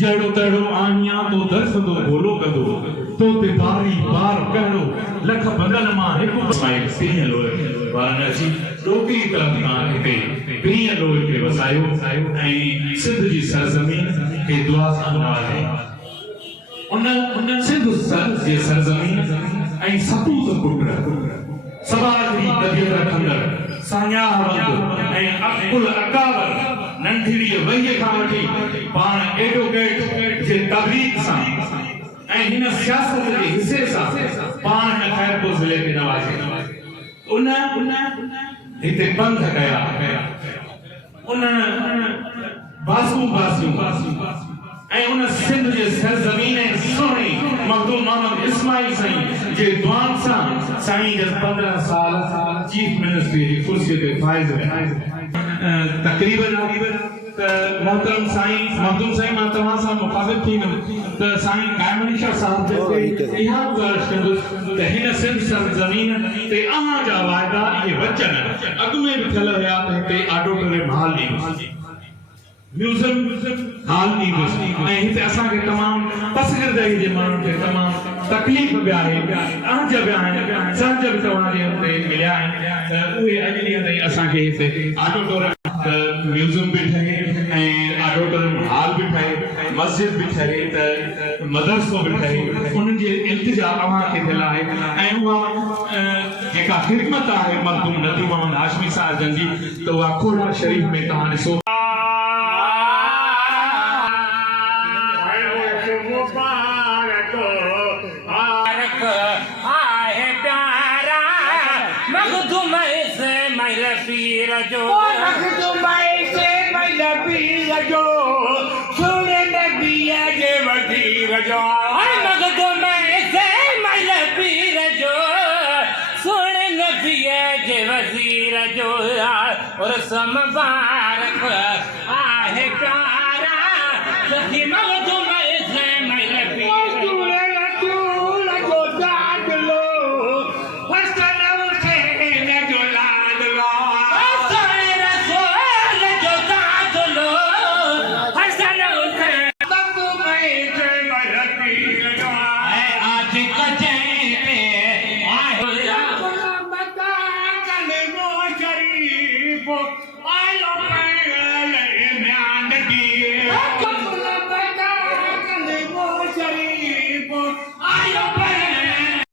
जड़ो तड़ो आनिया तो दर्श दो बोलो कदो तो ते बारी बार कहरो लख बदन मां एक वसायो सिंह लोए वाराणसी रोटी तरफ खां हिते प्रिय लोए के वसायो ऐं सिंध जी सरजमीन के दुआ सां नवाज़े उन सिंध जे सरजमीन ऐं सपूत पुट सवारी तबियत रखंदड़ सान्यावंद ऐं अकुल अकाबर नंढड़ी वही खां वठी पाण एडवोकेट जे तबलीग सां ऐं हिन सियासत जे हिसे सां पाण हिन खैरपुर ज़िले खे नवाज़े उन हिते पंध कया उन बासियूं ऐं उन सिंध जे सरज़मीन ऐं सोहणी मखदूम मोहम्मद इस्माइल साईं जे दुआन सां साईं जन 15 साल चीफ मिनिस्ट्री जी कुर्सी ते फाइज रहिया तकरीबन मोहतरम साईं मखदूम साईं मां तव्हां सां मुखातिब थींदुमि त साईं कायमनी शाह साहब जे इहा गुज़ारिश कंदुसि त हिन सिंध सरज़मीन ते अव्हां जा वाइदा इहे वचन अॻु में बि थियल हुया त हिते ऑडिटोरियम हाल ॾींदुसि म्यूजियम हाल ॾींदुसि ऐं हिते असांखे तमामु पसगिरदगी जे माण्हुनि खे तमामु तकलीफ़ बि आहे अहज बि आहिनि सहज बि तव्हांजे हुते मिलिया आहिनि त उहे अॼु ॾींहं ताईं असांखे हिते ऑडिटोरियम म्यूजियम बि ठहे ऐं ऑडिटोरियम हाल बि ठहे मस्जिद बि ठहे त मदरसो बि ठहे उन्हनि जे इल्तिजा अव्हांखे थियल आहे ऐं उहा जेका ख़िदमत आहे मखदूम नदीम मोहम्मद हाशमी साहिब जन जी त उहा खोड़ा शरीफ़ में तव्हां ॾिसो और समबारक आहे प्यारा सखी मखदूम से मैले पीर तूल जो दादलो हसन हुसैन जो लाडलो सोने रसूल जो दादलो हसन हुसैन मखदूम से मैले पीर जो आज कजे पे आहे मका कलमो शरीफ